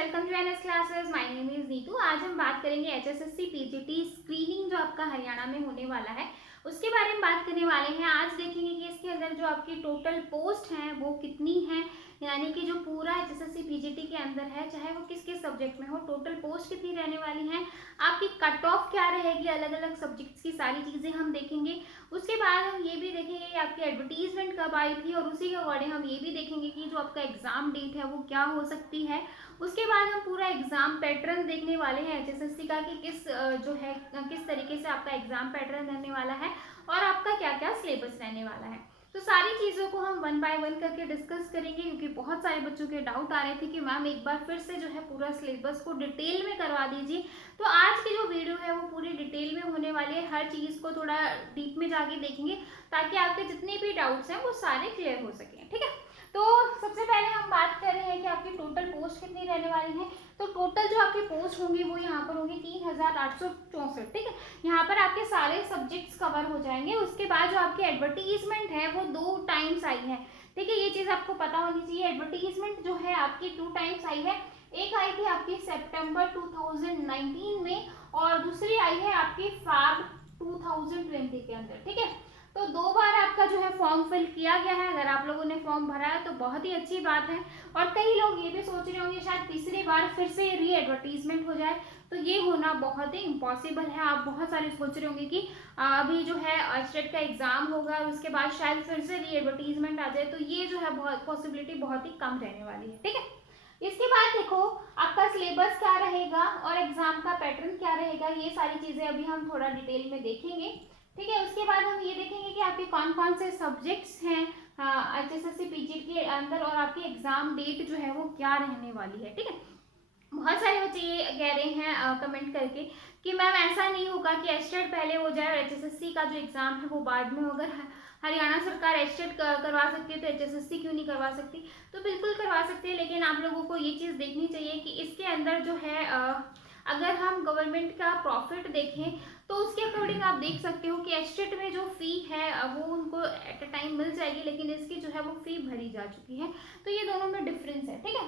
Welcome to NS classes. My name is Neetu. आज हम बात करेंगे एचएसएससी पीजीटी स्क्रीनिंग जो आपका हरियाणा में होने वाला है उसके बारे में बात करने वाले हैं। आज देखेंगे कि इसके अंदर जो आपकी टोटल पोस्ट हैं वो कितनी है, यानी कि जो पूरा एचएसएससी पीजीटी के अंदर है, चाहे वो किस किस सब्जेक्ट में हो, टोटल पोस्ट कितनी रहने वाली है, आपकी कट ऑफ क्या रहेगी, अलग अलग सब्जेक्ट्स की सारी चीज़ें हम देखेंगे। उसके बाद हम ये भी देखेंगे कि आपकी एडवर्टीजमेंट कब आई थी, और उसी के अकॉर्डिंग हम ये भी देखेंगे कि जो आपका एग्जाम डेट है वो क्या हो सकती है। उसके बाद हम पूरा एग्जाम पैटर्न देखने वाले हैं एचएसएससी का कि किस तरीके से आपका एग्जाम पैटर्न रहने वाला है और आपका क्या क्या सिलेबस रहने वाला है। तो सारी चीज़ों को हम वन बाय वन करके डिस्कस करेंगे, क्योंकि बहुत सारे बच्चों के डाउट आ रहे थे कि मैम एक बार फिर से जो है पूरा सिलेबस को डिटेल में करवा दीजिए। तो आज की जो वीडियो है वो पूरी डिटेल में होने वाली है, हर चीज़ को थोड़ा डीप में जाके देखेंगे ताकि आपके जितने भी डाउट्स हैं वो सारे क्लियर हो सकें। ठीक है, तो सबसे पहले हम बात कर रहे हैं कि आपकी टोटल पोस्ट कितनी रहने वाली है। तो टोटल जो आपकी पोस्ट होंगी वो यहाँ पर होंगी 3864। ठीक है, यहाँ पर आपके सारे सब्जेक्ट्स कवर हो जाएंगे। उसके बाद जो आपकी एडवर्टीजमेंट है वो 2 टाइम्स आई है। ठीक है, ये चीज़ आपको पता होनी चाहिए। एडवर्टीजमेंट जो है आपकी 2 टाइम्स आई है। एक आई थी आपकी सितंबर 2019 में और दूसरी आई है आपकी फैब 2020 के अंदर। ठीक है, तो 2 बार आपका जो है फॉर्म फिल किया गया है। अगर आप लोगों ने फॉर्म भरा है तो बहुत ही अच्छी बात है। और कई लोग ये भी सोच रहे होंगे शायद तीसरी बार फिर से री एडवर्टीजमेंट हो जाए, तो ये होना बहुत ही इम्पॉसिबल है। आप बहुत सारे सोच रहे होंगे कि अभी जो है स्टेट का एग्जाम होगा और उसके बाद शायद फिर से री एडवर्टीजमेंट आ जाए, तो ये जो है बहुत पॉसिबिलिटी बहुत ही कम रहने वाली है। ठीक है, इसके बाद देखो आपका सिलेबस क्या रहेगा और एग्जाम का पैटर्न क्या रहेगा, ये सारी चीजें अभी हम थोड़ा डिटेल में देखेंगे। ठीक है, उसके बाद हम ये देखेंगे कि आपके कौन कौन से सब्जेक्ट्स हैं एचएसएससी पीजीटी के अंदर और आपकी एग्जाम डेट जो है वो क्या रहने वाली है। ठीक है, बहुत सारे बच्चे ये कह रहे हैं कमेंट करके कि मैम ऐसा नहीं होगा कि एस्टेट पहले हो जाए और एचएसएससी का जो एग्जाम है वो बाद में हो। अगर हरियाणा सरकार एस्टेट करवा सकती है तो एचएसएससी क्यों नहीं करवा सकती? तो बिल्कुल करवा सकती है, लेकिन आप लोगों को ये चीज़ देखनी चाहिए कि इसके अंदर जो है अगर हम गवर्नमेंट का प्रॉफिट देखें तो उसके अकॉर्डिंग आप देख सकते हो कि एस्टेट में जो फी है वो उनको एट अ टाइम मिल जाएगी, लेकिन इसकी जो है वो फी भरी जा चुकी है। तो ये दोनों में डिफरेंस है। ठीक है,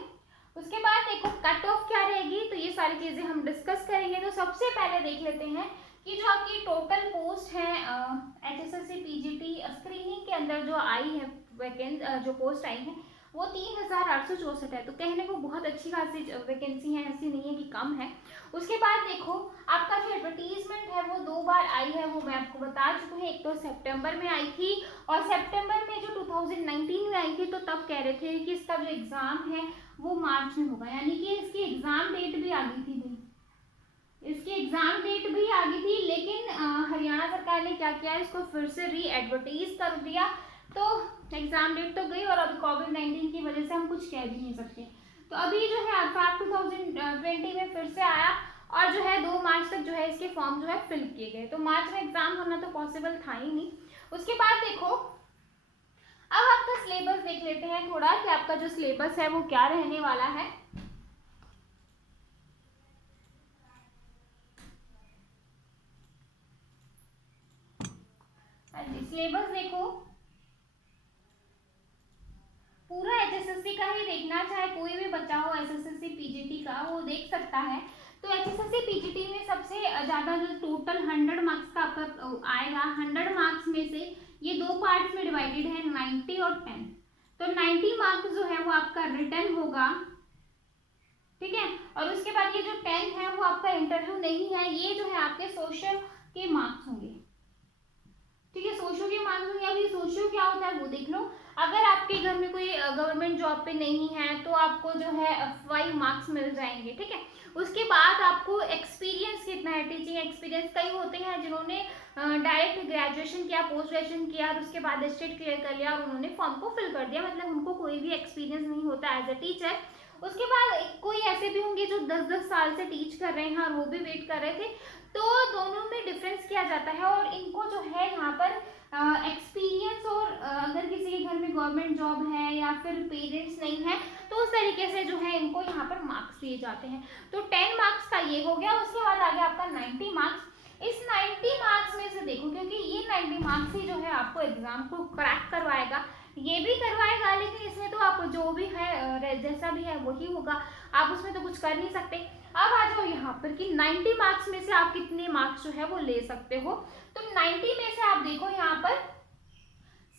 उसके बाद देखो कट ऑफ क्या रहेगी, तो ये सारी चीजें हम डिस्कस करेंगे। तो सबसे पहले देख लेते हैं कि जो आपकी टोटल पोस्ट है एचएसएससी पीजीटी स्क्रीनिंग के अंदर जो आई है वैकेंट जो पोस्ट आई है वो 3864 है। तो कहने को बहुत अच्छी खासी वैकेंसी है, ऐसी नहीं है कि कम है। उसके बाद देखो आपका जो एडवर्टीजमेंट है वो 2 बार आई है, वो मैं आपको बता चुकी हूँ। एक तो सितंबर में आई थी और सितंबर में जो 2019 में आई थी तो तब कह रहे थे कि इसका जो एग्जाम है वो मार्च में होगा, यानी कि इसकी एग्जाम डेट भी आ गई थी भाई, इसकी एग्जाम डेट भी आ गई थी। लेकिन हरियाणा सरकार ने क्या किया, इसको फिर से री एडवर्टाइज कर दिया। तो एग्जाम डेट तो गई और अभी कोविड-19 की वजह से हम कुछ कह भी नहीं सकते। तो अभी जो है फैब 2020 में फिर से आया और जो है 2 मार्च तक जो है इसके फॉर्म जो है फिल किए गए। तो मार्च में एग्जाम होना तो पॉसिबल था ही नहीं। उसके बाद देखो अब आपका सिलेबस देख लेते हैं थोड़ा कि आपका जो सिलेबस है वो क्या रहने वाला है। सिलेबस देखो पूरा एचएसएससी का ही देखना, चाहे कोई भी बच्चा हो एचएसएससी पीजीटी का वो देख सकता है। तो एचएसएससी पीजीटी में सबसे ज़्यादा जो टोटल 100 मार्क्स का आपका आएगा, 100 मार्क्स में से ये 2 पार्ट्स में डिवाइडेड है, 90 और 10। तो 90 मार्क्स जो है वो आपका रिटर्न होगा। ठीक है, और उसके बाद ये जो 10 है वो आपका इंटरव्यू नहीं है, ये जो है आपके सोशल के मार्क्स होंगे। ठीक है, सोशो के मार्क्स होंगे। अभी सोशो क्या होता है वो देख लो। अगर आपके घर में कोई गवर्नमेंट जॉब पे नहीं है तो आपको जो है 5 मार्क्स मिल जाएंगे। ठीक है, उसके बाद आपको एक्सपीरियंस कितना है, टीचिंग एक्सपीरियंस। कई होते हैं जिन्होंने डायरेक्ट ग्रेजुएशन किया, पोस्ट ग्रेजुएशन किया और उसके बाद स्टेट क्लियर कर लिया और उन्होंने फॉर्म को फिल कर दिया, मतलब उनको कोई भी एक्सपीरियंस नहीं होता एज अ टीचर। उसके बाद कोई ऐसे भी होंगे जो 10-10 साल से टीच कर रहे हैं और वो भी वेट कर रहे थे। तो दोनों में डिफरेंस किया जाता है और इनको जो है यहाँ पर एक्सपीरियंस और अगर किसी के घर में गवर्नमेंट जॉब है या फिर पेरेंट्स नहीं है तो उस तरीके से जो है इनको यहाँ पर मार्क्स दिए जाते हैं। तो 10 मार्क्स का ये हो गया। उसके बाद आ गया आपका 90 मार्क्स। इस 90 मार्क्स में से देखो, क्योंकि ये 90 मार्क्स ही जो है आपको एग्जाम को क्रैक करवाएगा, ये भी करवाएगा, लेकिन इसमें तो आप जो भी है जैसा भी है वही होगा, आप उसमें तो कुछ कर नहीं सकते। अब आ जाओ यहाँ पर कि 90 मार्क्स में से आप कितने मार्क्स जो है वो ले सकते हो। तो 90 में से आप देखो यहाँ पर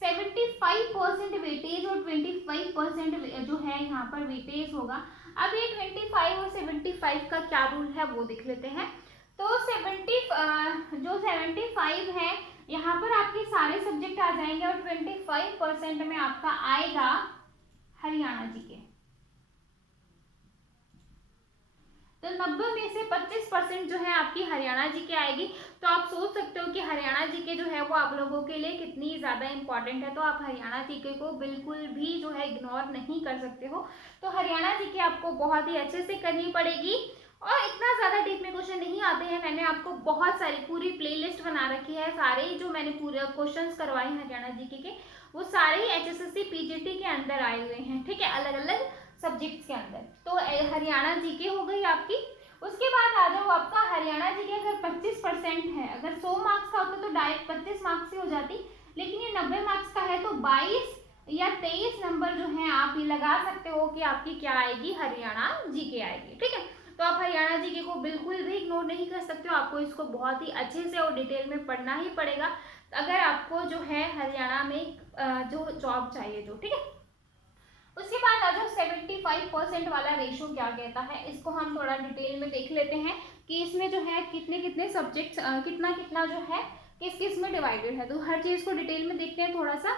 75% वेटेज और 25% जो है यहाँ पर वेटेज होगा। अब ये 25 और 75 का क्या रूल है वो देख लेते हैं। तो 75 है यहाँ पर आपके सारे सब्जेक्ट आ जाएंगे और 25% में आपका आएगा हरियाणा जी के। तो 90 में से 25% जो है आपकी हरियाणा जी के आएगी। तो आप सोच सकते हो कि हरियाणा जी के जो है वो आप लोगों के लिए कितनी ज़्यादा इंपॉर्टेंट है। तो आप हरियाणा जी के को बिल्कुल भी जो है इग्नोर नहीं कर सकते हो। तो हरियाणा जी के आपको बहुत ही अच्छे से करनी पड़ेगी और इतना ज़्यादा डीप में क्वेश्चन नहीं आते हैं। मैंने आपको बहुत सारी पूरी प्लेलिस्ट बना रखी है, सारे जो मैंने पूरे क्वेश्चंस करवाए हरियाणा जीके के वो सारे ही HSSC PGT के अंदर आए हुए हैं, ठीक है, अलग अलग सब्जेक्ट्स के अंदर। तो हरियाणा जीके हो गई आपकी। उसके बाद आ जाओ आपका हरियाणा जीके अगर 25% है, अगर 100 मार्क्स का होता तो डायरेक्ट 25 मार्क्स ही हो जाती, लेकिन ये 90 मार्क्स का है तो 22 या 23 नंबर जो है आप ये लगा सकते हो कि आपकी क्या आएगी, हरियाणा जीके आएगी, ठीक है। तो आप हरियाणा जीके को बिल्कुल भी इग्नोर नहीं कर सकते हो, आपको इसको बहुत ही अच्छे से और डिटेल में पढ़ना ही पड़ेगा अगर आपको जो है हरियाणा में जो जॉब चाहिए जो, ठीक है। उसके बाद आ जाओ 75% वाला रेशो क्या कहता है, इसको हम थोड़ा डिटेल में देख लेते हैं कि इसमें जो है कितने कितने सब्जेक्ट कितना कितना जो है किस किस में डिवाइडेड है। तो हर चीज को डिटेल में देखते हैं थोड़ा सा।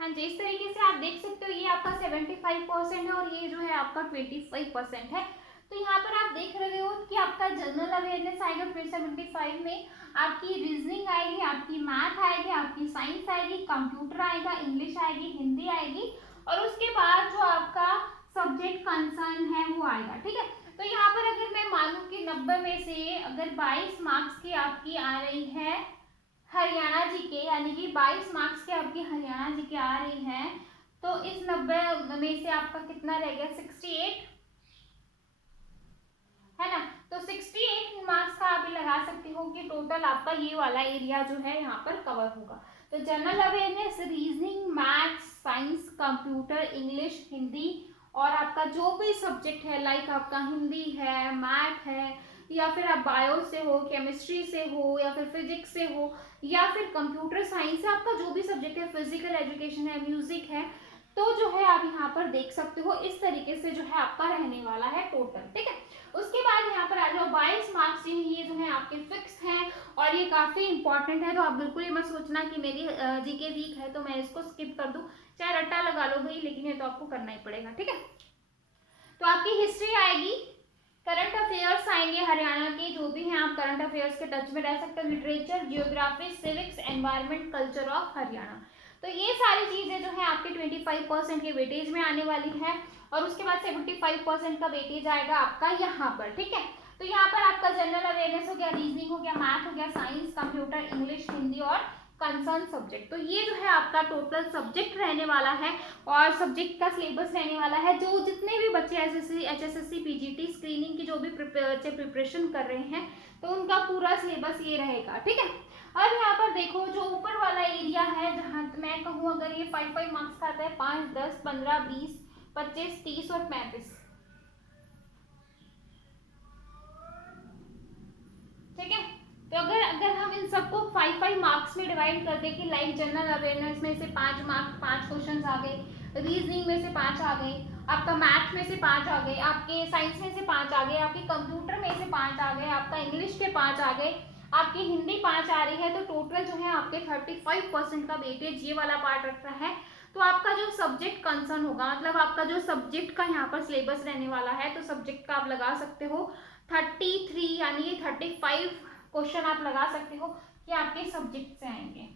हाँ जी, इस तरीके से आप देख सकते हो ये आपका 75% है और ये जो है आपका 25% है। तो यहाँ पर आप देख रहे हो कि आपका जनरल अवेयरनेस आएगा फिर 75 में, आपकी रीजनिंग आएगी, आपकी मैथ आएगी, आपकी साइंस आएगी, कंप्यूटर आएगा, इंग्लिश आएगी, हिंदी आएगी और उसके बाद जो आपका सब्जेक्ट कंसर्न है वो आएगा, ठीक है। तो यहाँ पर अगर मैं मानूं कि 90 में से अगर 22 मार्क्स की आपकी आ रही है हरियाणा जी के, यानी कि 22 मार्क्स के आपकी हरियाणा जी के आ रही है, तो इस 90 में से आपका कितना रह गया, 68 है ना। तो 68 मार्क्स का आप लगा सकते हो कि टोटल आपका ये वाला एरिया जो है यहाँ पर कवर होगा। तो general awareness, reasoning, maths, science, computer, English, Hindi और आपका जो भी सब्जेक्ट है, लाइक आपका हिंदी है, मैथ है, या फिर आप बायो से हो, केमिस्ट्री से हो, या फिर फिजिक्स से हो, या फिर कंप्यूटर साइंस है, आपका जो भी सब्जेक्ट है, फिजिकल एजुकेशन है, म्यूजिक है, तो जो है आप यहाँ पर देख सकते हो इस तरीके से जो है आपका रहने वाला है टोटल, ठीक है। उसके बाद यहाँ पर आ जाओ 22 मार्क्स ये जो है आपके फिक्स हैं और ये काफी इंपॉर्टेंट है। तो आप बिल्कुल ही मत सोचना कि मेरी जीके वीक है तो मैं इसको स्किप कर दूं, चाहे रट्टा लगा लो भाई, लेकिन ये तो आपको करना ही पड़ेगा, ठीक है। तो आपकी हिस्ट्री आएगी, करंट अफेयर्स आएंगे हरियाणा के जो भी हैं, आप करंट अफेयर्स के टच में रह सकते हो, literature, geography, civics, environment, culture of Haryana. तो ये सारी चीजें जो है आपके 25% के वेटेज में आने वाली है और उसके बाद 75% का वेटेज आएगा आपका यहाँ पर, ठीक है। तो यहाँ पर आपका जनरल अवेयरनेस हो गया, रीजनिंग हो गया, मैथ हो गया, साइंस, कंप्यूटर, इंग्लिश, हिंदी और कंसर्न सब्जेक्ट। तो ये जो है आपका टोटल सब्जेक्ट रहने वाला है और सब्जेक्ट का सिलेबस रहने वाला है। जो जितने भी बच्चे HSSC PGT स्क्रीनिंग की जो भी बच्चे प्रिपरेशन कर रहे हैं तो उनका पूरा सिलेबस ये रहेगा, ठीक है। अब यहाँ पर देखो जो ऊपर वाला एरिया है, जहाँ मैं कहूँ अगर ये 5 मार्क्स का आता है, 5, 10, 15, 20, 25, 30 और 35, ठीक है। तो अगर हम इन सबको 5 मार्क्स में डिवाइड कर दें कि लाइक जनरल अवेयरनेस में से 5 मार्क्स, 5 क्वेश्चन आ गए, रीजनिंग में से 5 आ गए, आपका मैथ में से 5 आ गए, आपके साइंस में से 5 आ गए, आपके कंप्यूटर में से 5 आ गए, आपका इंग्लिश के 5 आ गए, आपकी हिंदी 5 आ रही है, तो टोटल जो है आपके 35% का वेटेज ये वाला पार्ट रख रहा है। तो आपका जो सब्जेक्ट कंसर्न होगा, मतलब आपका जो सब्जेक्ट का यहाँ पर सिलेबस रहने वाला है, तो सब्जेक्ट का आप लगा सकते हो 33 यानी कि 35 क्वेश्चन आप लगा सकते हो कि आपके सब्जेक्ट से आएंगे।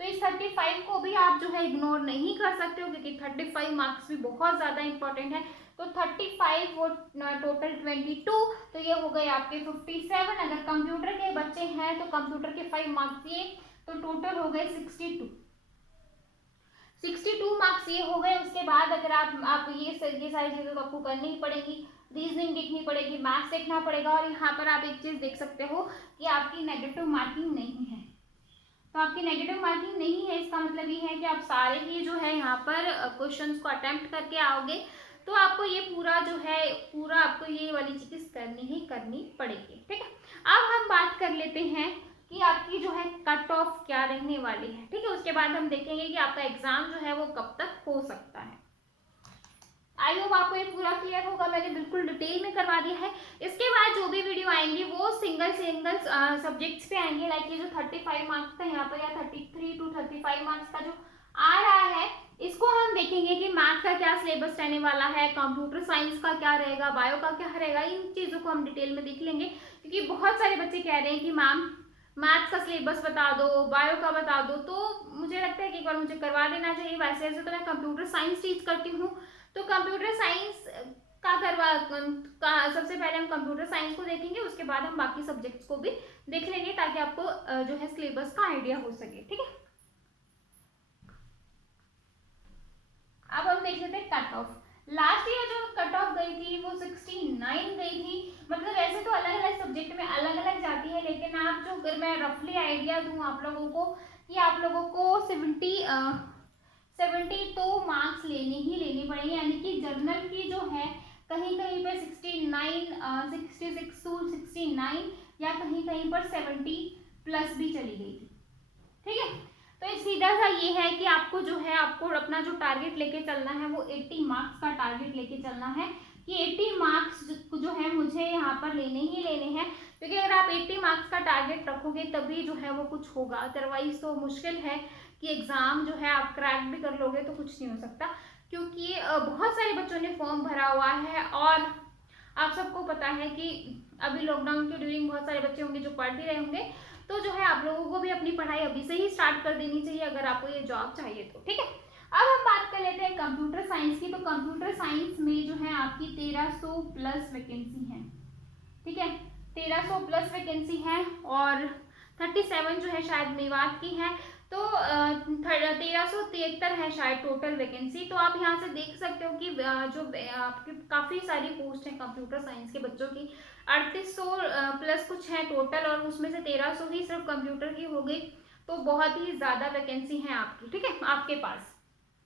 तो इस 35 को भी आप जो है इग्नोर नहीं कर सकते हो क्योंकि 35 मार्क्स भी बहुत ज़्यादा इंपॉर्टेंट है। तो 35 और टोटल 22, तो ये हो गए आपके 57। अगर कंप्यूटर के बच्चे हैं तो कंप्यूटर के 5 मार्क्स ये, तो टोटल हो गए 62 मार्क्स ये हो गए। उसके बाद अगर आप ये सारी चीज़ें तो आपको करनी ही पड़ेगी, रीजनिंग देखनी पड़ेगी, मैथ्स देखना पड़ेगा और यहाँ पर आप एक चीज़ देख सकते हो कि आपकी नेगेटिव मार्किंग नहीं है। तो आपकी नेगेटिव मार्किंग नहीं है। इसका मतलब ये है कि आप सारे ही जो है यहाँ पर क्वेश्चंस को अटेम्प्ट करके आओगे, तो आपको ये पूरा आपको ये वाली चीज़ करनी ही करनी पड़ेगी। ठीक है, अब हम बात कर लेते हैं कि आपकी जो है कट ऑफ क्या रहने वाली है। ठीक है, उसके बाद हम देखेंगे कि आपका एग्जाम जो है वो कब तक हो सकता है। आई होप आपको ये पूरा क्लियर होगा, मैंने बिल्कुल डिटेल में करवा दिया है। इसके बाद जो भी वीडियो आएंगी वो सिंगल सब्जेक्ट्स पे आएंगे, लाइक ये जो 35 मार्क्स का यहाँ पर या 33 to 35 मार्क्स का जो आ रहा है, इसको हम देखेंगे कि मैथ का क्या सिलेबस रहने वाला है, कंप्यूटर साइंस का क्या रहेगा, बायो का क्या रहेगा। इन चीज़ों को हम डिटेल में देख लेंगे, क्योंकि बहुत सारे बच्चे कह रहे हैं कि मैम मैथ्स का सिलेबस बता दो, बायो का बता दो। तो मुझे लगता है कि एक बार मुझे करवा देना चाहिए। वैसे तो मैं कंप्यूटर साइंस टीच करती हूँ, तो कंप्यूटर साइंस का सबसे पहले हम कंप्यूटर साइंस को देखेंगे, उसके बाद हम बाकी सब्जेक्ट्स को भी देख लेंगे, ताकि आपको जो है सिलेबस का आइडिया हो सके। ठीक है, अब हम देख लेते हैं कट ऑफ। लास्ट ईयर जो कट ऑफ गई थी वो 69 गई थी। मतलब वैसे तो अलग अलग सब्जेक्ट में अलग अलग जाती है, लेकिन आप जो अगर मैं रफली आइडिया दूं आप लोगों को कि आप लोगों को 72 मार्क्स लेने ही लेने पड़ेंगे, यानी कि जर्नल की जो है कहीं कहीं पर 66 to 69 या कहीं कहीं पर 70 प्लस भी चली गई थी। ठीक है, तो सीधा सा ये है कि आपको जो है आपको अपना जो टारगेट लेके चलना है वो 80 मार्क्स का टारगेट लेके चलना है, कि 80 मार्क्स जो है मुझे यहाँ पर लेने ही लेने हैं। क्योंकि अगर आप 80 मार्क्स का टारगेट रखोगे तभी जो है वो कुछ होगा, अदरवाइज तो मुश्किल है कि एग्ज़ाम जो है आप क्रैक भी कर लोगे तो कुछ नहीं हो सकता। क्योंकि बहुत सारे बच्चों ने फॉर्म भरा हुआ है, और आप सबको पता है कि अभी लॉकडाउन के ड्यूरिंग बहुत सारे बच्चे होंगे जो पढ़ भी रहे होंगे, तो जो है आप लोगों को भी अपनी पढ़ाई अभी से ही स्टार्ट कर देनी चाहिए अगर आपको ये जॉब चाहिए तो। ठीक है, अब हम बात कर लेते हैं कंप्यूटर साइंस की। तो कंप्यूटर साइंस में जो है आपकी 1300 प्लस वैकेंसी है। ठीक है, 1300 प्लस वैकेंसी है, और 37 जो है शायद मेवात की है, तो 1373 है शायद टोटल वैकेंसी। तो आप यहाँ से देख सकते हो कि जो आपकी काफ़ी सारी पोस्ट है कंप्यूटर साइंस के बच्चों की, 3800 प्लस कुछ है टोटल, और उसमें से 1300 ही सिर्फ कंप्यूटर की हो गई। तो बहुत ही ज़्यादा वैकेंसी है आपकी, ठीक है, आपके पास।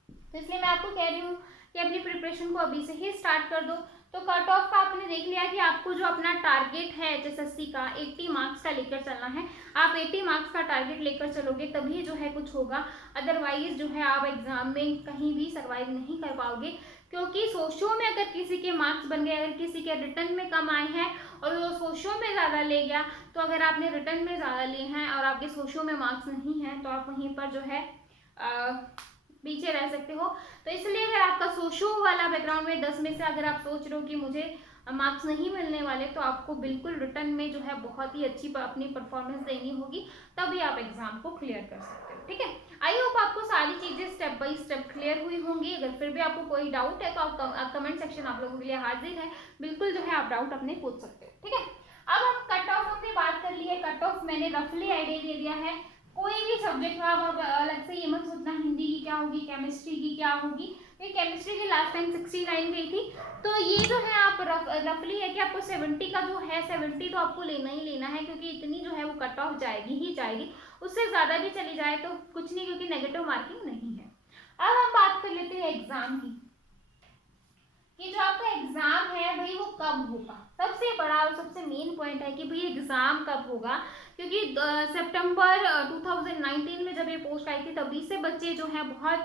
तो इसलिए मैं आपको कह रही हूँ कि अपनी प्रिपरेशन को अभी से ही स्टार्ट कर दो। तो कट ऑफ का आपने देख लिया कि आपको जो अपना टारगेट है एचएसएससी का 80 मार्क्स का लेकर चलना है। आप 80 मार्क्स का टारगेट लेकर चलोगे तभी जो है कुछ होगा, अदरवाइज जो है आप एग्जाम में कहीं भी सर्वाइव नहीं कर पाओगे। क्योंकि सोशो में अगर किसी के मार्क्स बन गए, अगर किसी के रिटर्न में कम आए हैं और वो सोशो में ज़्यादा ले गया, तो अगर आपने रिटर्न में ज़्यादा लिए हैं और आपके सोशो में मार्क्स नहीं हैं, तो आप वहीं पर जो है पीछे रह सकते हो। तो इसलिए अगर आपका सोशो वाला बैकग्राउंड में 10 में से अगर आप सोच रहे हो कि मुझे मार्क्स नहीं मिलने वाले, तो आपको बिल्कुल रिटर्न में जो है बहुत ही अच्छी अपनी परफॉर्मेंस देनी होगी, तभी आप एग्जाम को क्लियर कर सकते हो। ठीक है, आई होप आपको सारी चीज़ें स्टेप बाय स्टेप क्लियर हुई होंगी। अगर फिर भी आपको कोई डाउट है तो आप कमेंट सेक्शन आप लोगों के लिए हाजिर है, बिल्कुल जो है आप डाउट अपने पूछ सकते हो। ठीक है, अब हम कट ऑफ हमने बात कर ली है। कट ऑफ मैंने रफली आइडिया दे दिया है। कोई भी सब्जेक्ट में आप अलग से ये मत सोचना हिंदी की क्या होगी, केमिस्ट्री की क्या होगी। ये केमिस्ट्री की लास्ट टाइम 69 गई थी, तो ये जो है आप रफली है कि आपको 70 का जो है 70 तो आपको लेना ही लेना है, क्योंकि इतनी जो है वो कट ऑफ जाएगी ही जाएगी। उससे ज़्यादा भी चली जाए तो कुछ नहीं, क्योंकि नेगेटिव मार्किंग नहीं है। अब हम बात कर लेते हैं एग्जाम की, कि जो आपका एग्जाम है भाई वो कब होगा। सबसे बड़ा और सबसे मेन पॉइंट है कि भाई एग्जाम कब होगा, क्योंकि सितंबर 2019 में जब ये पोस्ट आई थी तभी से बच्चे जो हैं बहुत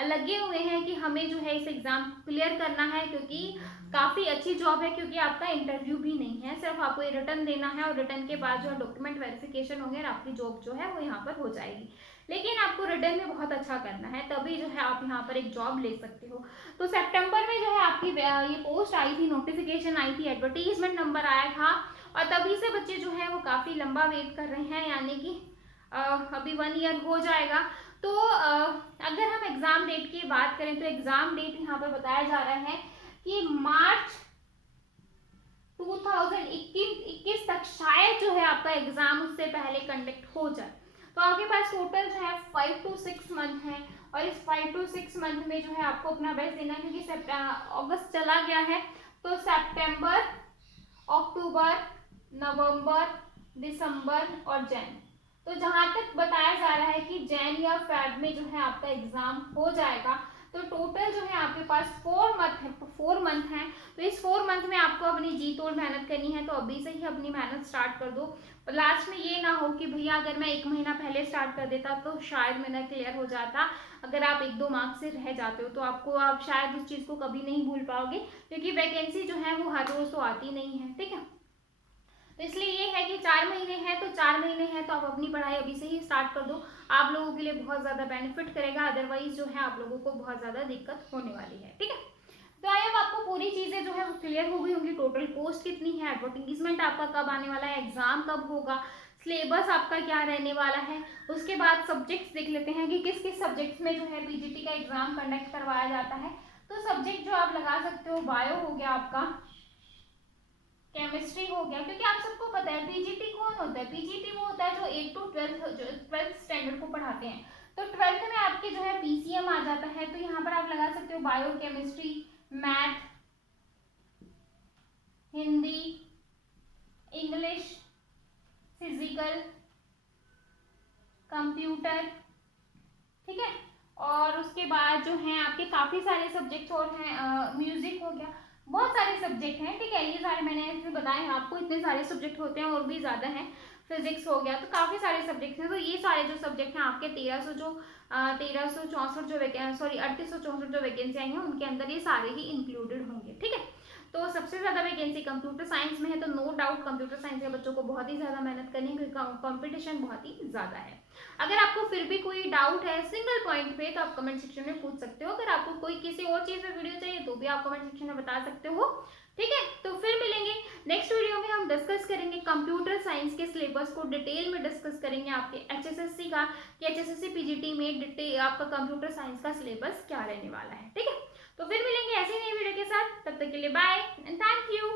लगे हुए हैं कि हमें जो है इस एग्ज़ाम क्लियर करना है, क्योंकि काफ़ी अच्छी जॉब है। क्योंकि आपका इंटरव्यू भी नहीं है, सिर्फ आपको ये रिटर्न देना है, और रिटर्न के बाद जो है डॉक्यूमेंट वेरिफिकेशन होंगे और आपकी जॉब जो है वो यहाँ पर हो जाएगी। लेकिन आपको रिटर्न में बहुत अच्छा करना है, तभी जो है आप यहाँ पर एक जॉब ले सकते हो। तो सितंबर में जो है आपकी ये पोस्ट आई थी, नोटिफिकेशन आई थी, एडवर्टीजमेंट नंबर आया था, और तभी से बच्चे जो है वो काफ़ी लंबा वेट कर रहे हैं, यानी कि अभी 1 ईयर हो जाएगा। तो अगर हम एग्ज़ाम डेट की बात करें तो एग्ज़ाम डेट यहाँ पर बताया जा रहा है कि मार्च 2021 तक शायद जो है आपका एग्ज़ाम उससे पहले कंडक्ट हो जाए। तो आपके पास टोटल जो है 5 to 6 मंथ है, और इस 5 to 6 मंथ में जो है आपको अपना बेस्ट देना है, क्योंकि अगस्त चला गया है। तो सितंबर, अक्टूबर, नवंबर, दिसंबर और जनवरी, तो जहाँ तक बताया जा रहा है कि जैन या फेब में जो है आपका एग्जाम हो जाएगा। तो टोटल जो है आपके पास 4 मंथ है। तो इस 4 मंथ में आपको अपनी जी तोड़ मेहनत करनी है, तो अभी से ही अपनी मेहनत स्टार्ट कर दो। लास्ट में ये ना हो कि भैया अगर मैं 1 महीना पहले स्टार्ट कर देता तो शायद मेरा क्लियर हो जाता। अगर आप 1-2 मार्क्स से रह जाते हो तो आप शायद उस चीज़ को कभी नहीं भूल पाओगे, क्योंकि वैकेंसी जो है वो हर रोज़ तो आती नहीं है, ठीक है। तो इसलिए ये है कि 4 महीने हैं, तो 4 महीने हैं तो आप अपनी पढ़ाई अभी से ही स्टार्ट कर दो। आप लोगों के लिए बहुत ज़्यादा बेनिफिट करेगा, अदरवाइज जो है आप लोगों को बहुत ज़्यादा दिक्कत होने वाली है, ठीक है। तो आई अब आपको पूरी चीज़ें जो है वो क्लियर हो गई होंगी। टोटल पोस्ट कितनी है, एडवर्टीजमेंट आपका कब आने वाला है, एग्जाम कब होगा, सिलेबस आपका क्या रहने वाला है। उसके बाद सब्जेक्ट्स देख लेते हैं कि किस किस सब्जेक्ट्स में जो है पीजीटी का एग्जाम कंडक्ट करवाया जाता है। तो सब्जेक्ट जो आप लगा सकते हो, बायो हो गया आपका, केमिस्ट्री हो गया, क्योंकि आप सबको पता है पीजीटी कौन होता है। पीजीटी वो होता है जो 8 to 12th स्टैंडर्ड को पढ़ाते हैं। तो 12th में आपके जो है पीसीएम आ जाता है। तो यहाँ पर आप लगा सकते हो bio, chemistry, math, Hindi, English, physical, computer, ठीक है। और उसके बाद जो है आपके काफ़ी सारे सब्जेक्ट्स और हैं, म्यूजिक हो गया, बहुत सारे सब्जेक्ट हैं, ठीक है। ये सारे मैंने ऐसे बताए हैं आपको, इतने सारे सब्जेक्ट होते हैं और भी ज़्यादा हैं। फिजिक्स हो गया, तो काफ़ी सारे सब्जेक्ट हैं। तो ये सारे जो सब्जेक्ट हैं आपके 1364 जो वैकेंसी, सॉरी 3864 जो वैकेंसी आई हैं उनके अंदर ये सारे ही इंक्लूडेड होंगे, ठीक है। तो सबसे ज़्यादा वैकेंसी कंप्यूटर साइंस में है, तो नो डाउट कंप्यूटर साइंस के बच्चों को बहुत ही ज़्यादा मेहनत करनी है, क्योंकि कॉम्पिटिशन बहुत ही ज़्यादा है। अगर आपको फिर भी कोई डाउट है सिंगल पॉइंट पे, तो आप कमेंट सेक्शन में पूछ सकते हो। अगर आपको कोई किसी और चीज़ में वीडियो चाहिए तो भी आप कमेंट सेक्शन में बता सकते हो, ठीक है। तो फिर मिलेंगे नेक्स्ट वीडियो में, हम डिस्कस करेंगे कंप्यूटर साइंस के सिलेबस को, डिटेल में डिस्कस करेंगे आपके एचएसएससी का, कि एचएसएससी पीजीटी में डिटेल आपका कंप्यूटर साइंस का सिलेबस क्या रहने वाला है, ठीक है। तो फिर मिलेंगे ऐसे नई वीडियो के साथ, तब तक के लिए बाय एंड थैंक यू।